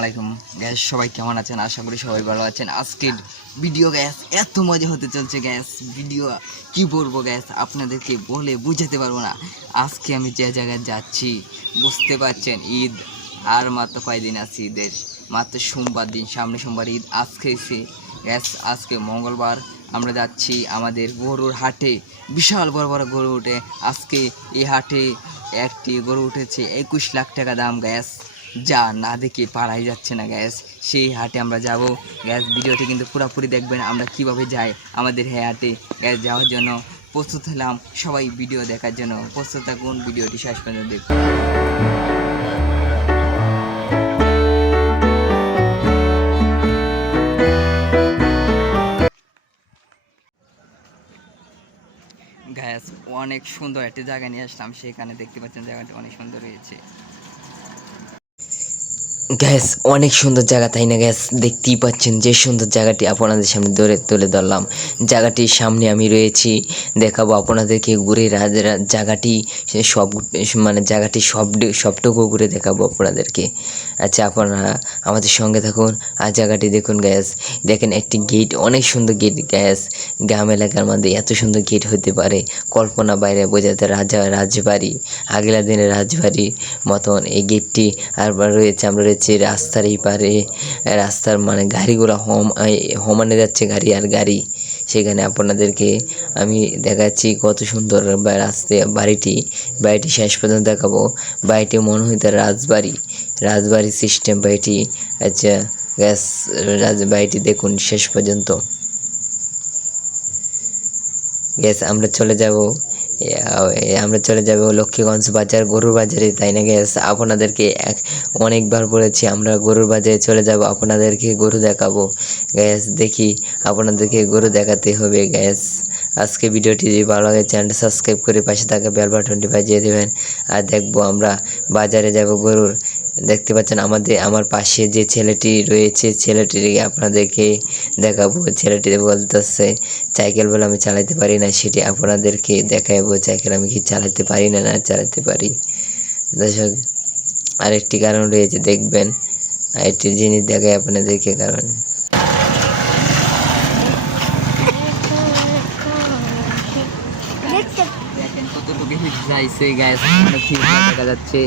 আলাইকুম গ্যাস সবাই কেমন আছেন? আশা করি সবাই ভালো আছেন। আজকের ভিডিও গ্যাস এত মজা হতে চলছে গ্যাস ভিডিও কি বলব গ্যাস আপনাদেরকে বলে বুঝাতে পারব না। আজকে আমি যে জায়গায় যাচ্ছি, বুঝতে পারছেন, ঈদ। আর মাত্র কয়দিন আছে ঈদের? মাত্র সোমবার দিন, সামনে সোমবার ঈদ। আজকে এসে গ্যাস আজকে মঙ্গলবার আমরা যাচ্ছি আমাদের গরুর হাটে। বিশাল বড় বড় গরু উঠে আজকে এই হাটে একটি গরু উঠেছে, একুশ লাখ টাকা দাম গ্যাস যা না দেখে পাড়াই যাচ্ছে না গ্যাস সেই হাটে আমরা যাব। গ্যাস ভিডিওটি কিন্তু পুরোপুরি দেখবেন আমরা কীভাবে যাই আমাদের হ্যাঁ হাটে। গ্যাস যাওয়ার জন্য প্রস্তুত হলাম সবাই ভিডিও দেখার জন্য। প্রস্তুত থাকুন, ভিডিওটি শেষ পর্যন্ত দেখুন। গ্যাস অনেক সুন্দর একটা জায়গা নিয়ে আসলাম। সেখানে দেখতে পাচ্ছেন জায়গাটি অনেক সুন্দর রয়েছে গ্যাস অনেক সুন্দর জায়গা তাই না গ্যাস দেখতেই পাচ্ছেন যে সুন্দর জায়গাটি আপনাদের সামনে ধরে তুলে ধরলাম। জায়গাটির সামনে আমি রয়েছি, দেখাবো আপনাদেরকে ঘুরে জায়গাটি সব মানে জায়গাটি সব, সবটুকু ঘুরে দেখাবো আপনাদেরকে। আচ্ছা আপনারা আমাদের সঙ্গে থাকুন। আর জায়গাটি দেখুন গ্যাস দেখেন একটি গেট অনেক সুন্দর গেট গ্যাস গ্রাম এলাকার মধ্যে এত সুন্দর গেট হতে পারে। কল্পনা বাইরে বোঝাতে রাজা, রাজবাড়ি, আগলা দিনের রাজবাড়ি মতন এই গেটটি আর রয়েছে, আমরা রয়েছে রাস্তার এই পারে, রাস্তার মানে গাড়িগুলো হম হমানে যাচ্ছে গাড়ি আর গাড়ি। সেখানে আপনাদেরকে আমি দেখাচ্ছি কত সুন্দর রাস্তা বাড়িটি। বাড়িটি শেষ পর্যন্ত দেখাবো। বাড়িটি মনে হয় তার রাজবাড়ি। রাজবাড়ি সিস্টেম বাড়িটি আচ্ছা গ্যাস, রাজ, বাড়িটি দেখুন শেষ পর্যন্ত। গ্যাস, আমরা চলে যাব। আমরা চলে যাব লক্ষ্মীগঞ্জ বাজার, গরুর বাজারে, তাই না গ্যাস আপনাদেরকে এক, অনেকবার বলেছি, আমরা গরুর বাজারে চলে যাব, আপনাদেরকে গরু দেখাবো। গ্যাস দেখি আপনাদেরকে গরু দেখাতে হবে গ্যাস আজকে ভিডিওটি যদি ভালো লাগে চ্যানেল সাবস্ক্রাইব করে পাশে থাকা বেল বাটনটি বাজিয়ে দেবেন। আর দেখব আমরা বাজারে যাব গরুর। দেখতে পাচ্ছেন আমাদের আমার পাশে যে ছেলেটি রয়েছে ছেলেটিকে আপনাদেরকে দেখাবো। ছেলেটি বলতেছে সাইকেল বলে আমি চালাতে পারি না সেটি আপনাদেরকে দেখাবো। সাইকেল আমি কি চালাতে পারি না না চালাতে পারি? দর্শক আরেকটি কারণ রয়েছে দেখবেন আরেকটি জিনিস দেখায় আপনাদেরকে কারণ। দেখেন কতটুকু যাইছে হিট দেখা যাচ্ছে।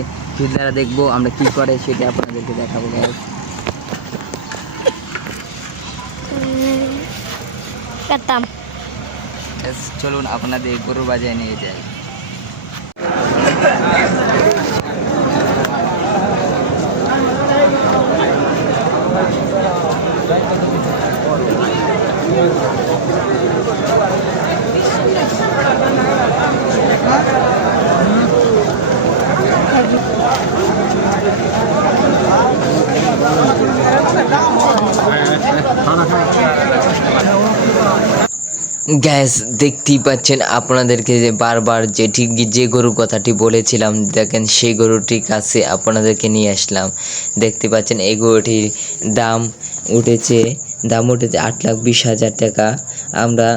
দ্বারা দেখব আমরা কি করে সেটা আপনাদেরকে দেখাবো গ্যাস চলুন আপনাদের গরু বাজায় নিয়ে যাই। গ্যাস দেখতেই পাচ্ছেন আপনাদেরকে যে বারবার যে ঠিক যে গরুর কথাটি বলেছিলাম, দেখেন সেই গরুটির কাছে আপনাদেরকে নিয়ে আসলাম। দেখতে পাচ্ছেন এই গরুটির দাম উঠেছে দাম উঠেছে আট লাখ বিশ হাজার টাকা। আমরা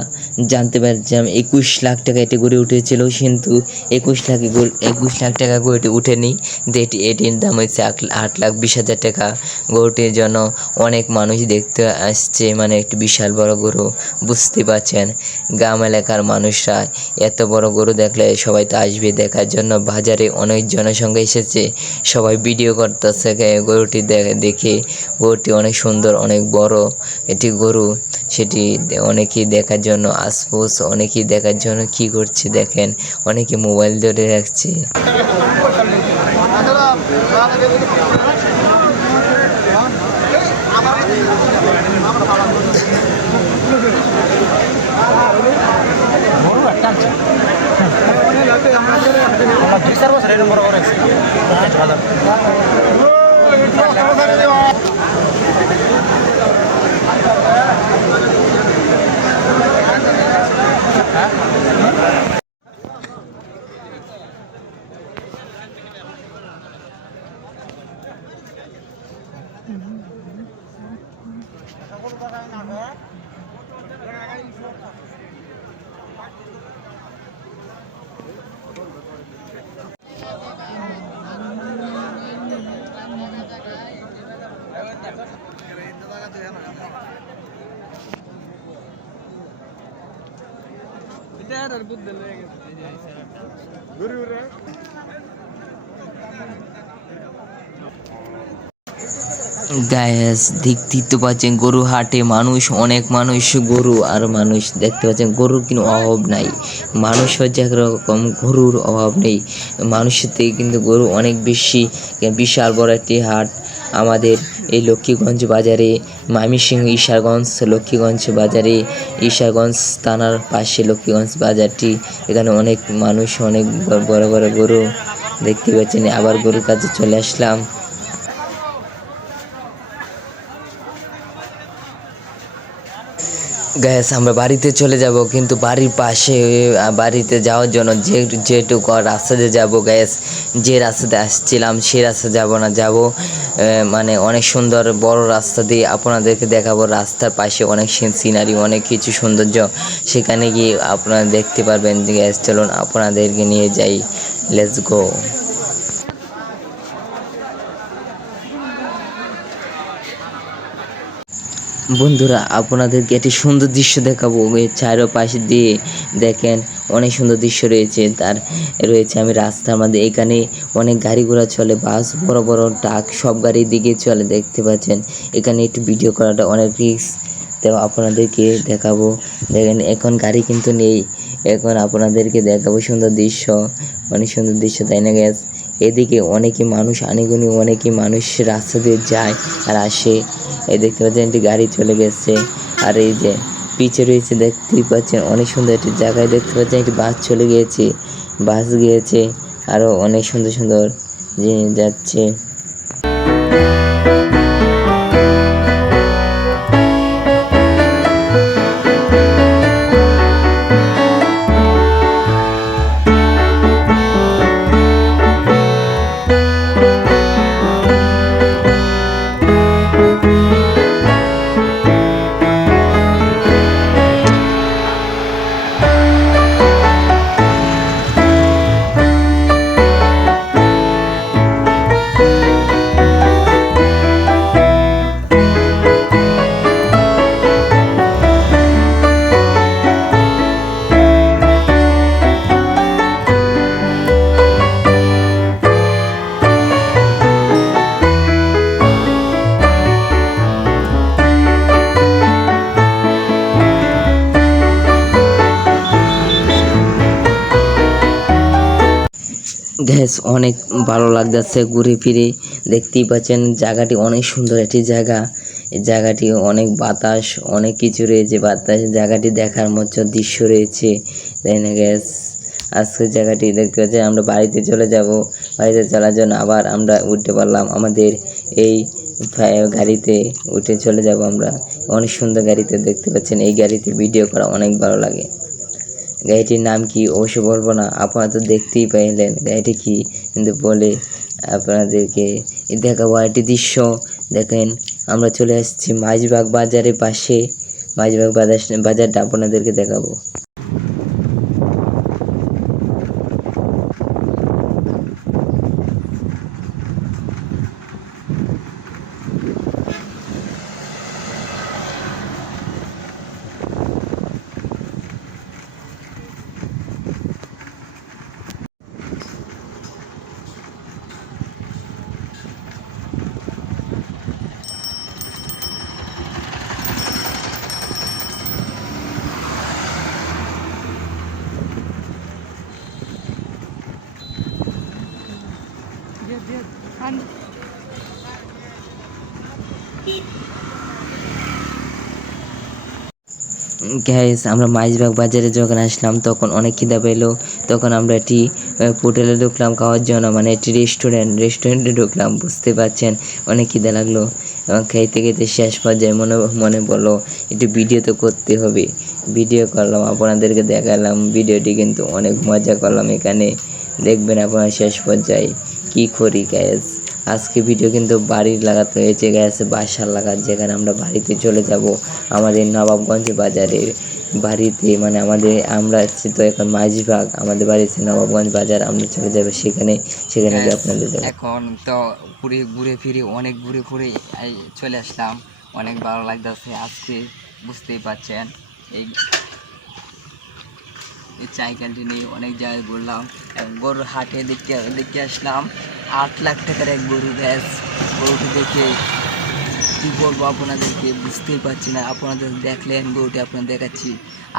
জানতে পারছিলাম একুশ লাখ টাকা এটি গড়ে উঠেছিল, কিন্তু একুশ লাখ একুশ লাখ টাকা গরুটি উঠেনি। কিন্তু এটি, এটির দাম হচ্ছে আট- লাখ বিশ হাজার টাকা। গরুটির জন্য অনেক মানুষ দেখতে আসছে মানে একটি বিশাল বড় গরু, বুঝতে পারছেন? গ্রাম এলাকার মানুষরা এত বড় গরু দেখলে সবাই তো আসবে দেখার জন্য। বাজারে অনেক জনসংখ্যা এসেছে, সবাই ভিডিও করতেছে গরুটি দেখে। গরুটি অনেক সুন্দর, অনেক বড় এটি গরু, সেটি অনেকেই দেখার জন্য আশপাশ অনেকেই দেখার জন্য কি করছে দেখেন অনেকে মোবাইল ধরে রাখছে। বছর hả? ಯಾರು ಬುದ್ಧಲ್ಲ ಹೇಗೆ গ্যাস দেখতেই তো পাচ্ছেন গরু হাটে মানুষ, অনেক মানুষ গরু আর মানুষ দেখতে পাচ্ছেন গরুর কিন্তু অভাব নাই। মানুষ হচ্ছে একরকম, গরুর অভাব নেই। মানুষের থেকে কিন্তু গরু অনেক বেশি বিশাল বড় একটি হাট। আমাদের এই লক্ষ্মীগঞ্জ বাজারে, ময়মনসিংহ ঈশাগঞ্জ লক্ষ্মীগঞ্জ বাজারে ঈশাগঞ্জ থানার পাশে লক্ষ্মীগঞ্জ বাজারটি। এখানে অনেক মানুষ, অনেক বড় বড় গরু দেখতে পাচ্ছেন। আবার গরুর কাছে চলে আসলাম। গ্যাস, আমরা বাড়িতে চলে যাব, কিন্তু বাড়ির পাশে বাড়িতে যাওয়ার জন্য যে, যেটুকু রাস্তাতে যাব, গ্যাস, যে রাস্তাতে আসছিলাম সেই রাস্তা যাব না, যাব মানে অনেক সুন্দর বড় রাস্তা দিয়ে আপনাদেরকে দেখাবো, রাস্তার পাশে অনেক সিনারি অনেক কিছু সৌন্দর্য, সেখানে গিয়ে আপনারা দেখতে পারবেন গ্যাস, চলুন, আপনাদেরকে নিয়ে যাই লেটস গো বন্ধুরা, আপনাদেরকে একটি সুন্দর দৃশ্য দেখাবো। চারপাশে দিয়ে দেখেন, অনেক সুন্দর দৃশ্য রয়েছে। তার, রয়েছে আমি রাস্তার মধ্যে। এখানে অনেক গাড়ি ঘোড়া চলে, বাস, বড় বড় ট্রাক, সব গাড়ির দিকে চলে, দেখতে পাচ্ছেন। এখানে একটু ভিডিও করাটা অনেক রিস্ক তো আপনাদেরকে দেখাবো। দেখেন, এখন গাড়ি কিন্তু নেই। এখন আপনাদেরকে দেখাবো সুন্দর দৃশ্য। অনেক সুন্দর দৃশ্য, তাই না গ্যাস এদিকে অনেকই মানুষ, আনিগুনি অনেকই মানুষ রাস্তা দিয়ে যায় আর আসে। এই দেখতে পাচ্ছেন একটি গাড়ি চলে গেছে। আর এই যে পিছে রয়েছে দেখতেই পাচ্ছেন অনেক সুন্দর একটি জায়গায় দেখতে পাচ্ছেন একটি বাস চলে গিয়েছে। বাস গিয়েছে আরও অনেক সুন্দর সুন্দর জিনিস যাচ্ছে। গ্যাস অনেক ভালো লাগতেছে ঘুরে ফিরে দেখতেই পাচ্ছেন জায়গাটি অনেক সুন্দর একটি জায়গা। এই জায়গাটি অনেক বাতাস, অনেক কিছু রয়েছে বাতাস। জায়গাটি দেখার মতো দৃশ্য রয়েছে। তাই না গ্যাস আজকের জায়গাটি দেখতে পাচ্ছেন, আমরা বাড়িতে চলে যাব। বাড়িতে চলার জন্য আবার আমরা উঠতে পারলাম। আমাদের এই গাড়িতে উঠে চলে যাব আমরা। অনেক সুন্দর গাড়িতে দেখতে পাচ্ছেন, এই গাড়িতে ভিডিও করা অনেক ভালো লাগে। গাড়িটির নাম কি অবশ্য বলব না, আপনারা তো দেখতেই পাইলেন। গাড়িটি কি? কিন্তু বলে আপনাদেরকে দেখাবো একটি দৃশ্য। দেখেন, আমরা চলে আসছি মাঝবাগ বাজারের পাশে। মাঝবাগ বাজার বাজারটা আপনাদেরকে দেখাবো। গ্যাস আমরা মাইজবাগ বাজারে যখন আসলাম, তখন অনেক খিদা পেল। তখন আমরা একটি হোটেলে ঢুকলাম খাওয়ার জন্য মানে একটি রেস্টুরেন্ট রেস্টুরেন্টে ঢুকলাম, বুঝতে পারছেন? অনেক খিদা লাগল। এবং খাইতে খেতে শেষ পর্যায়ে মনে মনে পড়ল, একটু ভিডিও তো করতে হবে। ভিডিও করলাম, আপনাদেরকে দেখালাম ভিডিওটি কিন্তু অনেক মজা করলাম এখানে। দেখবেন আপনারা শেষ পর্যায়ে কী করি গ্যাস আজকে ভিডিও কিন্তু বাড়ির লাগাতে হয়েছে, গেছে বাসার লাগার যেখানে আমরা বাড়িতে চলে যাব। আমাদের নবাবগঞ্জ বাজারের বাড়িতে মানে আমাদের, আমরা আছি তো এখন মাঝবাগ আমাদের বাড়ি হচ্ছে নবাবগঞ্জ বাজার, আমরা চলে যাব সেখানে সেখানে গিয়ে আপনাদের এখন তো ঘুরে ঘুরে ফিরে, অনেক ঘুরে ঘুরে চলে আসলাম। অনেক ভালো লাগতেছে আজকে, বুঝতেই পারছেন। এই এই সাইকেলটি নিয়ে অনেক জায়গায় ঘুরলাম, গরুর হাটে দেখতে দেখতে আসলাম। আট লাখ টাকার এক গরু গ্যাস গরুটি দেখে কী বলব আপনাদেরকে বুঝতেই পারছি না। আপনাদের দেখলেন গরুটি আপনাদের দেখাচ্ছি।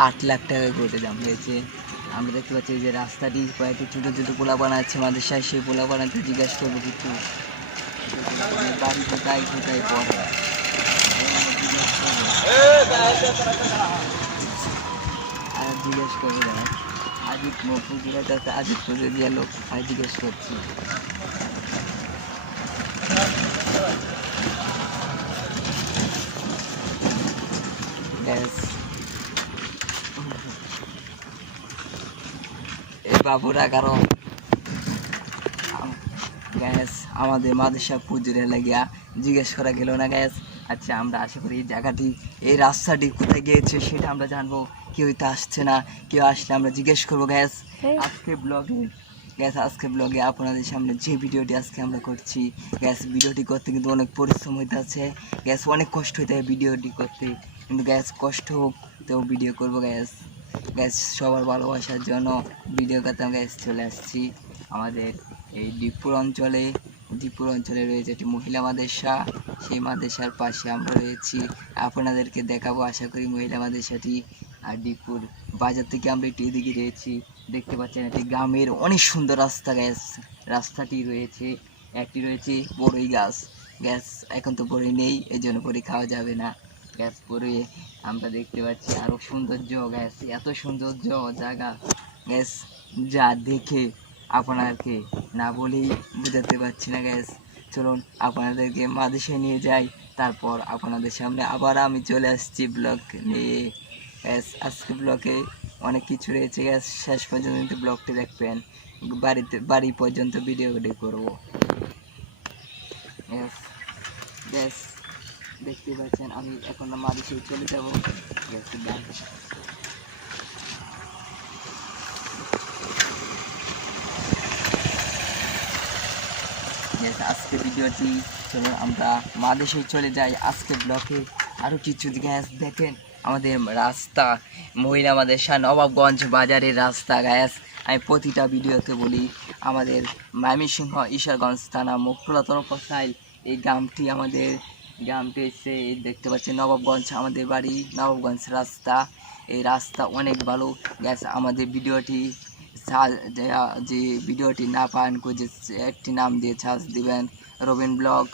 আট লাখ টাকা গরুটির দাম হয়েছে আমরা দেখতে পাচ্ছি যে রাস্তাটি কয়েকটি ছোটো ছোটো পোলা বানাচ্ছে আমাদের সাথে সেই পোলা বানাতে জিজ্ঞাসা করব কিছু বাড়ি কোথায় কোথায় পড়ে আর জিজ্ঞেস করব আদিত পুজো দিয়ে লোক, আর জিজ্ঞেস করছি। ব্যাস এই বাবুরা কারণ গ্যাস আমাদের মাদেশা পুজোরে লাগিয়া জিজ্ঞেস করা গেল না গ্যাস আচ্ছা আমরা আশা করি এই জায়গাটি এই রাস্তাটি কোথায় গিয়েছে সেটা আমরা জানব। কেউ তো আসছে না কেউ আসলে আমরা জিজ্ঞেস করব গ্যাস আজকে ব্লগে গ্যাস আজকে ব্লগে আপনাদের সামনে যে ভিডিওটি আজকে আমরা করছি গ্যাস ভিডিওটি করতে কিন্তু অনেক পরিশ্রম হইতে আছে গ্যাস অনেক কষ্ট হইতে হয় ভিডিওটি করতে। কিন্তু গ্যাস কষ্ট হোক তো ভিডিও করব গ্যাস গ্যাস সবার ভালোবাসার জন্য ভিডিও করতে গ্যাস চলে আসছি আমাদের এই ডিপুর অঞ্চলে। ডিপুর অঞ্চলে রয়েছে একটি মহিলা মাদেশা সেই মাদেশার পাশে আমরা রয়েছি। আপনাদেরকে দেখাবো, আশা করি মহিলা মাদেশাটি আর ডিপুর বাজার থেকে আমরা একটু এদিকে রয়েছি। দেখতে পাচ্ছেন একটি গ্রামের অনেক সুন্দর রাস্তা গ্যাস রাস্তাটি রয়েছে, একটি রয়েছে বড়ই গাছ। গ্যাস এখন তো বড়ই নেই এই জন্য বড়ি খাওয়া যাবে না। গ্যাস পরে আমরা দেখতে পাচ্ছি আরও সৌন্দর্য গ্যাস এত সৌন্দর্য জায়গা। গ্যাস যা দেখে আপনাকে না বলেই বোঝাতে পারছি না গ্যাস চলুন আপনাদেরকে মাদেশে নিয়ে যাই, তারপর আপনাদের সামনে আবার আমি চলে আসছি ব্লগ নিয়ে। গ্যাস আজকে ব্লকে অনেক কিছু রয়েছে গ্যাস শেষ পর্যন্ত ব্লগটি দেখবেন। বাড়িতে, বাড়ি পর্যন্ত ভিডিওটি করব। গ্যাস গ্যাস দেখতে পাচ্ছেন, আমি এখন মাদেশে চলে যাব। আজকে ভিডিওটি চলুন আমরা মাদেশে চলে যাই। আজকে ব্লকে আরও কিছু গ্যাস দেখেন। আমাদের রাস্তা, মহিলা মাদেশা নবাবগঞ্জ বাজারের রাস্তা গ্যাস আমি প্রতিটা ভিডিওতে বলি, আমাদের ময়মনসিংহ, ঈশ্বরগঞ্জ থানা মুখপুরাতন কোথায় এই গ্রামটি আমাদের গ্রামটি এসে এই দেখতে পাচ্ছেন নবাবগঞ্জ, আমাদের বাড়ি নবাবগঞ্জ রাস্তা। এই রাস্তা অনেক ভালো। গ্যাস আমাদের ভিডিওটি যে- ভিডিওটি না পান যে একটি নাম দিয়ে সার্চ দিবেন। রবিন ব্লগ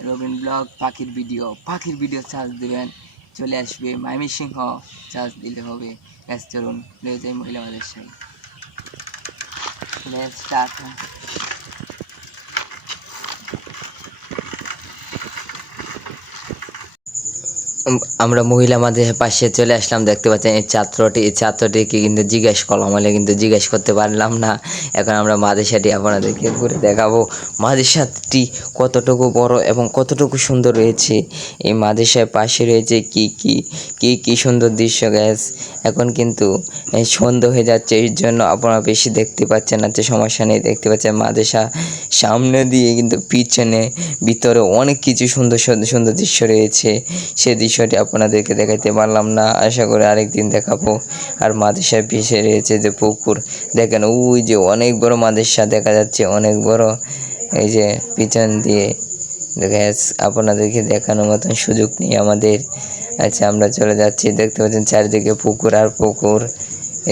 রবিন ব্লগ, পাখির ভিডিও। পাখির ভিডিও সার্চ দিবেন। চলে আসবে মাইমি সিংহ সার্চ দিলে হবে। গ্যাস চলুন রয়ে যায় মহিলা আমাদের সাথে আমরা মহিলা আমাদের পাশে চলে আসলাম, দেখতে পাচ্ছেন এই ছাত্রটি, এই ছাত্রটিকে কিন্তু জিজ্ঞেস করলাম হলে কিন্তু জিজ্ঞেস করতে পারলাম না। এখন আমরা মাদেশাটি আপনাদেরকে ঘুরে দেখাবো। মাদেশাটি কতটুকু বড় এবং কতটুকু সুন্দর রয়েছে? এই মাদেশার পাশে রয়েছে কি কি কি কি সুন্দর দৃশ্য গ্যাস এখন কিন্তু সন্ধ্যা হয়ে যাচ্ছে, এর জন্য আপনারা বেশি দেখতে পাচ্ছেন না যে সমস্যা নেই, দেখতে পাচ্ছেন মাদেশা সামনে দিয়ে কিন্তু পিছনে, ভিতরে অনেক কিছু সুন্দর সুন্দর দৃশ্য রয়েছে। সেই দৃশ্যটি আপনাদেরকে দেখাইতে পারলাম না। আশা করি আরেকদিন দেখাবো। আর মাদেশার পিছিয়ে রয়েছে যে পুকুর। দেখেন, ওই যে অনেক বড় মাদেশা দেখা যাচ্ছে, অনেক বড়। এই যে পিছন দিয়ে গ্যাস আপনাদেরকে দেখানোর মতন সুযোগ নেই আমাদের। আচ্ছা আমরা চলে যাচ্ছি। দেখতে পাচ্ছেন, চারিদিকে পুকুর আর পুকুর।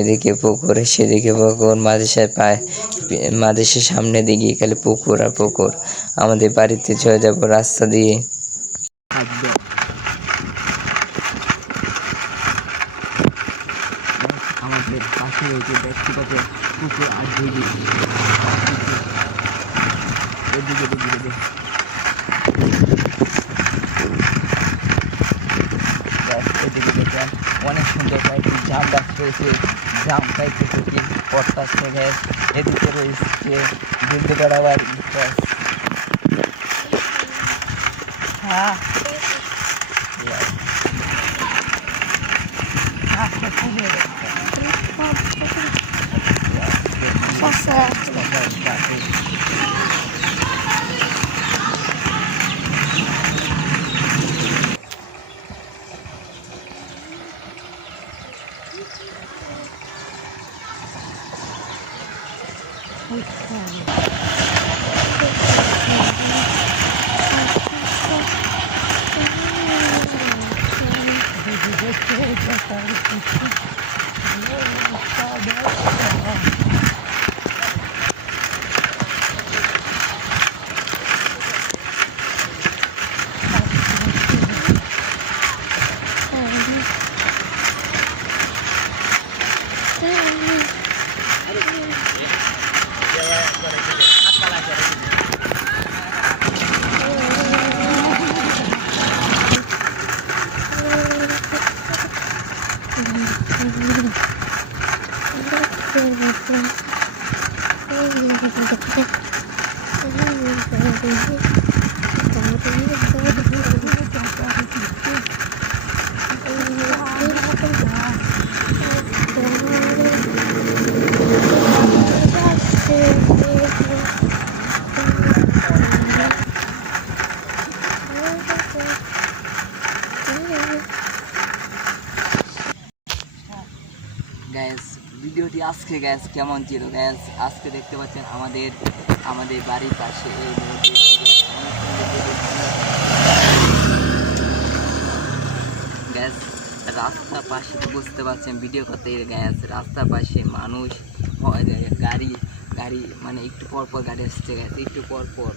এদিকে পুকুর, সেদিকে পুকুর মাদেশের পায়ে মাদেশের সামনে দিকে খালি পুকুর আর পুকুর। আমাদের বাড়িতে চলে যাব রাস্তা দিয়ে। দেখলাম অনেক সুন্দর কয়েকটি জাম গাছ রয়েছে। জাম কয়েকটি থেকে পটাশ গাছ এদিকে রয়েছে দুর্গ বেড়াবার গাছ? হ্যাঁ, হ্যাঁ What's? はい、はい。ভিডিওটি আজকে গ্যাস কেমন ছিল? গ্যাস আজকে দেখতে পাচ্ছেন আমাদের আমাদের বাড়ির পাশে এই গ্যাস রাস্তার পাশে তো বুঝতে পারছেন ভিডিও করতে গ্যাস রাস্তার পাশে মানুষ গাড়ি গাড়ি মানে একটু পর পর গাড়ি আসছে গ্যাস একটু পর পর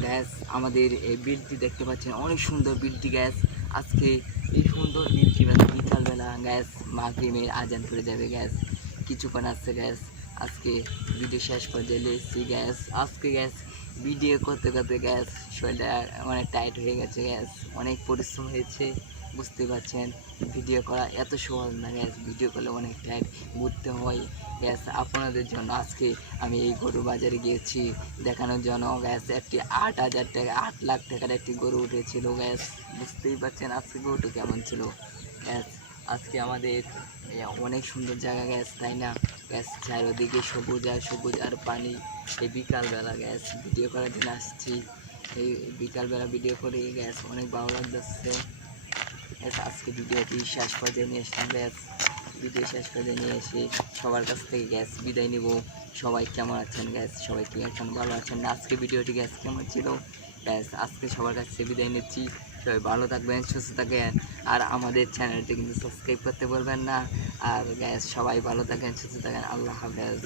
গ্যাস আমাদের এই বিলটি দেখতে পাচ্ছেন, অনেক সুন্দর বিলটি গ্যাস আজকে এই সুন্দর বিলটি বিকালবেলা গ্যাস মাগরিমের আজান করে যাবে গ্যাস কিছুক্ষণ আসছে গ্যাস আজকে ভিডিও শেষ পর্যায়ে এসেছি গ্যাস আজকে গ্যাস ভিডিও করতে করতে গ্যাস শরীরটা অনেক টাইট হয়ে গেছে গ্যাস অনেক পরিশ্রম হয়েছে বুঝতে পারছেন? ভিডিও করা এত সহজ না গ্যাস ভিডিও করলে অনেক টাইট ঘুরতে হয় গ্যাস আপনাদের জন্য আজকে আমি এই গরু বাজারে গিয়েছি, দেখানোর জন্য গ্যাস একটি আট হাজার টাকা, আট লাখ টাকার একটি গরু উঠেছিল গ্যাস বুঝতেই পারছেন আজকে গরুটা কেমন ছিল গ্যাস আজকে আমাদের অনেক সুন্দর জায়গা গ্যাস তাই না? গ্যাস চারিদিকে সবুজ আর সবুজ আর পানি। এই বিকালবেলা গ্যাস ভিডিও করার জন্য আসছি। এই বিকালবেলা ভিডিও করে গ্যাস অনেক ভালো লাগতেছে। গ্যাস আজকে ভিডিওটি শেষ পর্যায়ে নিয়ে এসলাম গ্যাস ভিডিও শেষ পর্যায়ে নিয়ে এসে সবার কাছ থেকে গ্যাস বিদায় নিব। সবাই কেমন আছেন গ্যাস সবাই কি আছেন ভালো আছেন? আজকে ভিডিওটি গ্যাস কেমন ছিল? গ্যাস আজকে সবার কাছ বিদায় নিচ্ছি। সবাই ভালো থাকবেন, সুস্থ থাকেন। আর আমাদের চ্যানেলটি কিন্তু সাবস্ক্রাইব করতে বলবেন না। আর গ্যাস সবাই ভালো থাকেন, সুস্থ থাকেন। আল্লাহ হাফেজ।